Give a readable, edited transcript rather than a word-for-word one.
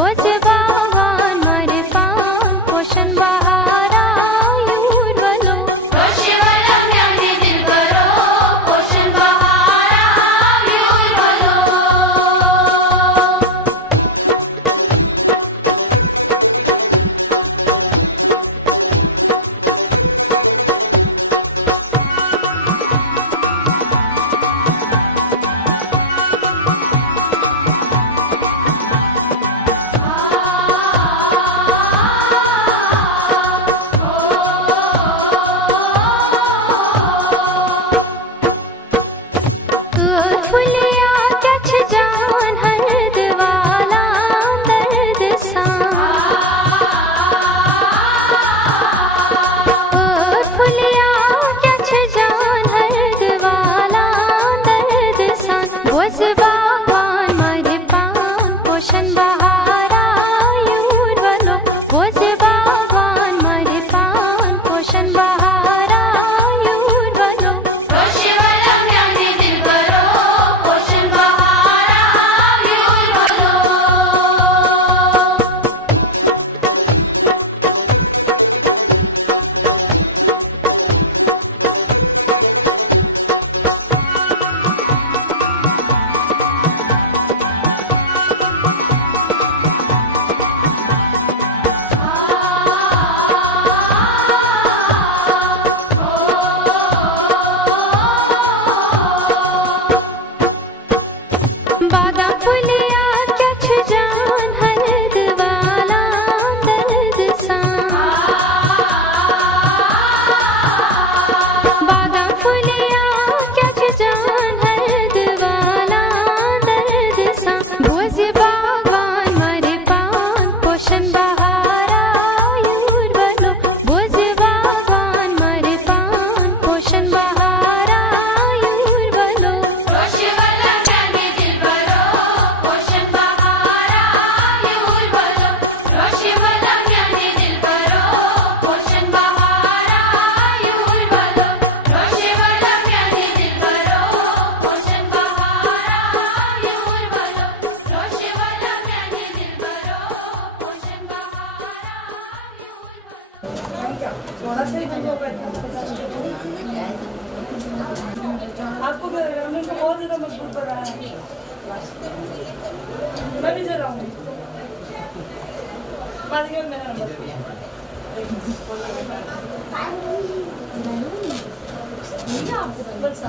भोजबावान मारे पान पोषण बहारा यूरवलो रोशिवलम यांनी दिल करो पोषण बहारा यूरवलो भोजबावान मारे पान पोषण बहारा यूरवलो भोजबावान मारे पान पोषण बहारा यूरवलो रोशिवलम यांनी दिल करो पोषण बहारा यूरवलो बादा फुलिया क्या छुजान हरद वाला दर्द सा बादा फुलिया क्या छुजान हरद वाला दर्द सा भोजबावान मारे पान पोषण बहारा यूरवलो भोजबावान मारे पान पोषण बहारा यूरवलो रोशिवलम यांनी दिल करो पोषण बहारा यूरवलो रोशिवलम यांनी दिल करो पोषण बहारा यूरवलो रोशिवलम यांनी दिल करो पोषण बहारा यूरवलो रोशिवलम यांनी दिल करो पोषण बहारा आपको हमने को बहुत ज्यादा मजबूत बनाया है। मैं भी जरा हूँ बाद में मेरा नंबर बस